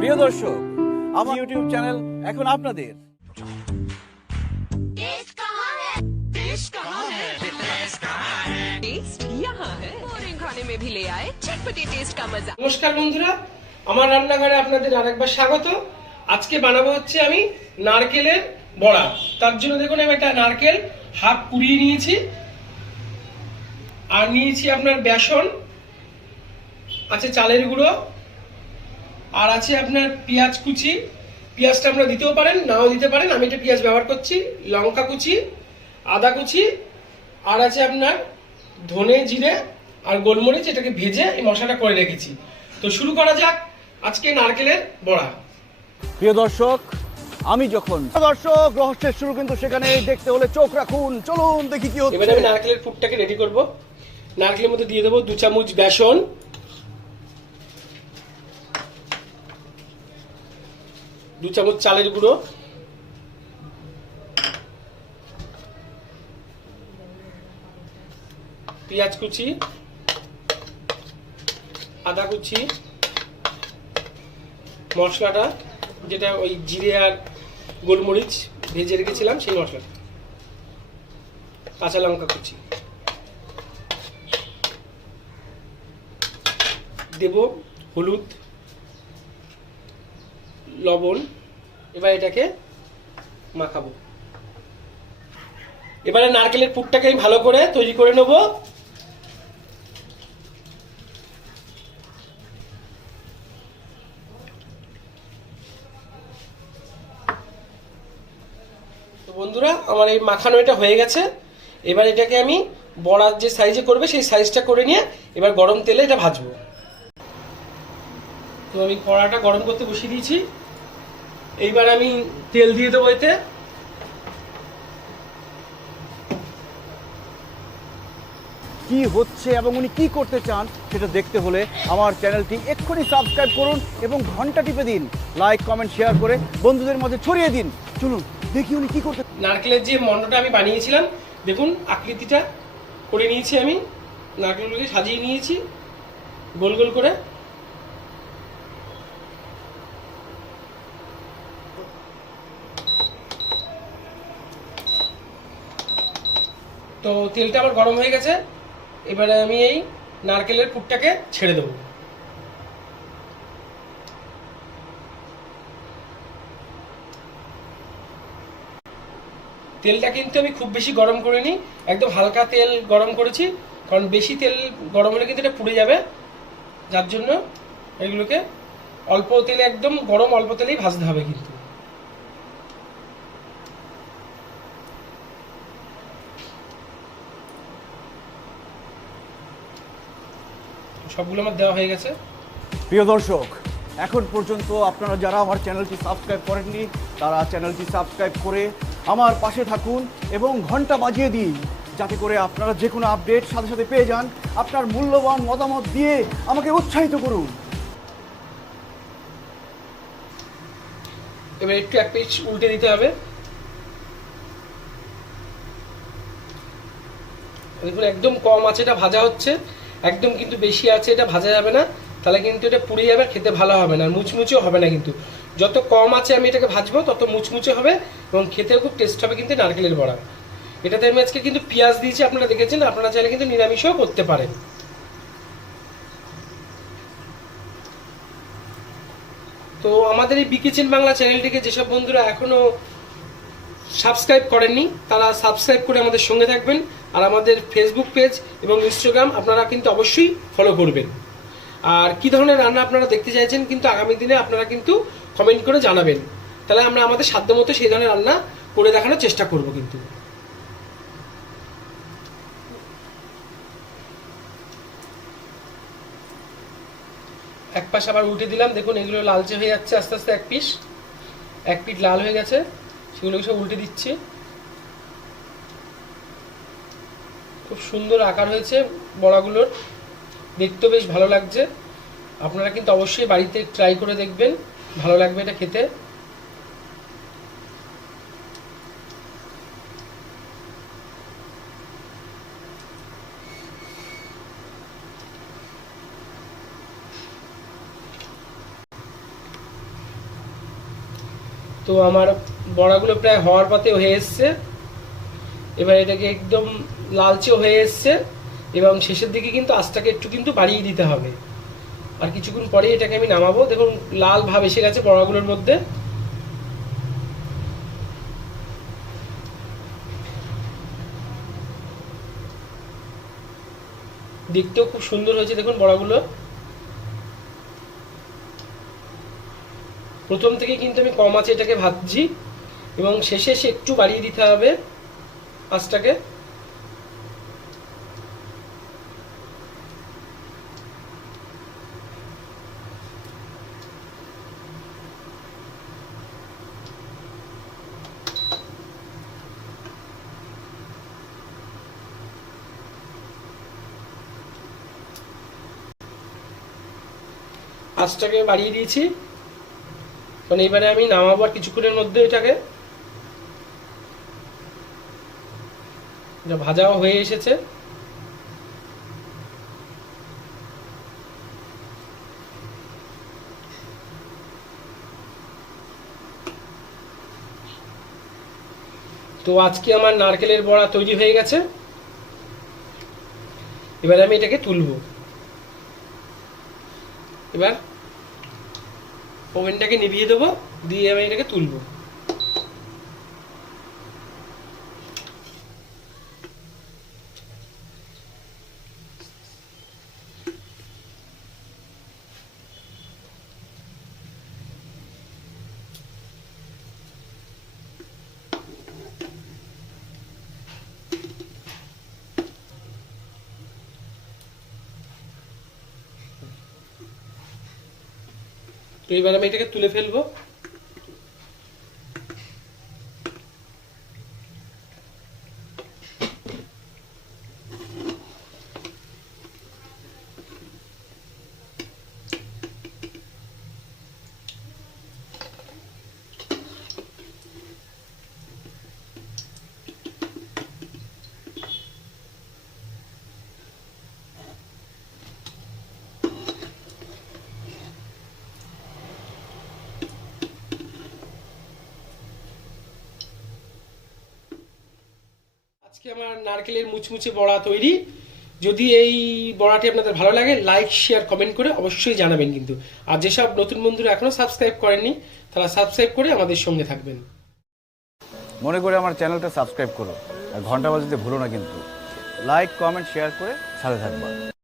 প্রিয় দর্শক, আমার ইউটিউব চ্যানেল এখন আপনাদের। নমস্কার বন্ধুরা, আমার রান্নাঘরে আপনাদের আরেকবার স্বাগত। আজকে বানাবো হচ্ছে আমি নারকেলের বড়া। তার জন্য দেখুন আমি একটা নারকেল হাফ কুড়িয়ে নিয়েছি, আর নিয়েছি আপনার বেসন, আছে চালের গুঁড়ো, আর আছে আপনার পেঁয়াজ কুচি। পেঁয়াজটা আপনারা দিতেও পারেন, নাও দিতে পারেন, আমি এটা পেঁয়াজ ব্যবহার করছি। লঙ্কা কুচি, আদা কুচি, আর আছে আপনার ধনে জিরে আর গোলমরিচ, এটাকে ভেজে এই মশলাটা করে রেখেছি। তো শুরু করা যাক আজকে নারকেলের বড়া। প্রিয় দর্শক, আমি যখন দর্শক রহস্যের শুরু কিন্তু সেখানে দেখতে হলে চোখ রাখুন। চলুন দেখি কি হচ্ছে। এবারে আমি নারকেলের পুরটাকে রেডি করব। নারকেলের মধ্যে দিয়ে দেবো 2 চামচ বেসন, 2 চামচ চালের গুঁড়ো, পেঁয়াজ কুচি, আদা কুচি, মশলাটা যেটা ওই জিরে আর গোলমরিচ ভেজে রেখেছিলাম সেই মশলাটা, কাঁচা লঙ্কা কুচি দেব, হলুদ, লবণ। এবার এটাকে মাখাবো। এবারে নারকেলের পুরটাকে আমি ভালো করে তৈরি করে নেব। তো বন্ধুরা, আমার এই মাখানো এটা হয়ে গেছে। এবার এটাকে আমি বড়ার যে সাইজে করবে সেই সাইজটা করে নিয়ে এবার গরম তেলে এটা ভাজবো। তো আমি কড়াটা গরম করতে বসিয়ে দিয়েছি। এইবার আমি তেল দিয়ে দেবো এতে। কি হচ্ছে এবং উনি কি করতে চান সেটা দেখতে হলে আমার চ্যানেলটি এক্ষুনি সাবস্ক্রাইব করুন এবং ঘন্টা টিপে দিন। লাইক, কমেন্ট, শেয়ার করে বন্ধুদের মধ্যে ছড়িয়ে দিন। চলুন দেখি উনি কি করতে। নারকেলের যে মন্ডটা আমি বানিয়েছিলাম, দেখুন আকৃতিটা করে নিয়েছি আমি। নারকেলগুলোকে সাজিয়ে নিয়েছি গোল গোল করে। তো তেলটা আমার গরম হয়ে গেছে। এবারে আমি এই নারকেলের পুরটাকে ছেড়ে দেবো। তেলটা কিন্তু আমি খুব বেশি গরম করিনি, একদম হালকা তেল গরম করেছি, কারণ বেশি তেল গরম হলে কিন্তু এটা পুড়ে যাবে। যার জন্য এগুলোকে অল্প তেলে, একদম গরম অল্প তেলেই ভাজতে হবে। কিন্তু সবগুলো আমার দেওয়া হয়ে গেছে। প্রিয় দর্শক, এখন পর্যন্ত আপনারা যারা আমার চ্যানেলটি সাবস্ক্রাইব করেননি তারা চ্যানেলটি সাবস্ক্রাইব করে আমার পাশে থাকুন এবং ঘন্টা বাজিয়ে দিন, যাতে করে আপনারা যে কোনো আপডেট সাথে সাথে পেয়ে যান। আপনার মূল্যবান মতামত দিয়ে আমাকে উৎসাহিত করুন। এবার একটু এক পিচ উল্টে দিতে হবে। দেখুন একদম কম আছে এটা ভাজা হচ্ছে, একদম কিন্তু বেশি আছে এটা ভাজা যাবে না, তাহলে কিন্তু এটা পুড়ে যাবে, খেতে ভালো হবে না, মুচমুচেও হবে না। কিন্তু যত কম আছে আমি এটাকে ভাজবো তত মুচমুচে হবে এবং খেতেও খুব টেস্ট হবে কিন্তু নারকেলের বড়া। এটাতে আমি আজকে কিন্তু পেঁয়াজ দিয়েছি, আপনারা দেখেছেন। আপনারা চাইলে কিন্তু নিরামিষও করতে পারেন। তো আমাদের এই বিকিচেন বাংলা চ্যানেলটিকে যেসব বন্ধুরা এখনো সাবস্ক্রাইব করেননি তারা সাবস্ক্রাইব করে আমাদের সঙ্গে থাকবেন। আর আমাদের ফেসবুক পেজ এবং ইনস্টাগ্রাম আপনারা কিন্তু অবশ্যই ফলো করবেন। আর কি ধরনের রান্না আপনারা দেখতে চাইছেন কিন্তু আগামী দিনে আপনারা কিন্তু কমেন্ট করে জানাবেন, তাহলে আমরা আমাদের সাধ্যমতো সেই ধরনের রান্না করে দেখানোর চেষ্টা করব। কিন্তু এক পাশ আবার উল্টে দিলাম। দেখুন এগুলো লালচে হয়ে যাচ্ছে আস্তে আস্তে। এক পিঠ লাল হয়ে গেছে, সেগুলোকে সব উল্টে দিচ্ছি। খুব সুন্দর আকার হয়েছে বড়াগুলোর, দেখতেও বেশ ভালো লাগছে। আপনারা কিন্তু অবশ্যই বাড়িতে ট্রাই করে দেখবেন, ভালো লাগবে এটা খেতে। তো আমার বড়াগুলো প্রায় হওয়ার পথে হয়ে এসছে। এবার এটাকে একদম লালচেও হয়ে এসছে এবং শেষের দিকে কিন্তু আঁচটাকে একটু কিন্তু বাড়িয়ে দিতে হবে। আর কিছুক্ষণ পরে এটাকে আমি নামাবো। দেখুন লাল ভাব এসে গেছে বড়াগুলোর মধ্যে। দেখতেও খুব সুন্দর হয়েছে দেখুন বড়াগুলো। প্রথম থেকে কিন্তু আমি কম আঁচে এটাকে ভাজছি এবং শেষে এসে একটু বাড়িয়ে দিতে হবে আঁচটাকে। আঁচটাকে বাড়িয়ে দিয়েছি, কারণ এবারে আমি নামাবো আর কিছুক্ষণের মধ্যে এটাকে। ভাজাও হয়ে এসেছে। তো আজকে আমার নারকেলের বড়া তৈরি হয়ে গেছে। এবারে আমি এটাকে তুলবো। এবার ওভেনটাকে নিভিয়ে দেবো, দিয়ে আমি এটাকে তুলবো। তো এবার আমি এটাকে তুলে ফেলবো। আজকে আমার নারকেলের মুচমুচে বড়া তৈরি। যদি এই বড়াটি আপনাদের ভালো লাগে, লাইক শেয়ার কমেন্ট করে অবশ্যই জানাবেন কিন্তু। আর যেসব নতুন বন্ধুরা এখনো সাবস্ক্রাইব করেননি তারা সাবস্ক্রাইব করে আমাদের সঙ্গে থাকবেন। মনে করে আমার চ্যানেলটা সাবস্ক্রাইব করো আর ঘন্টা বাজাতে ভুলো না কিন্তু। লাইক কমেন্ট শেয়ার করে সাথে থাকবা।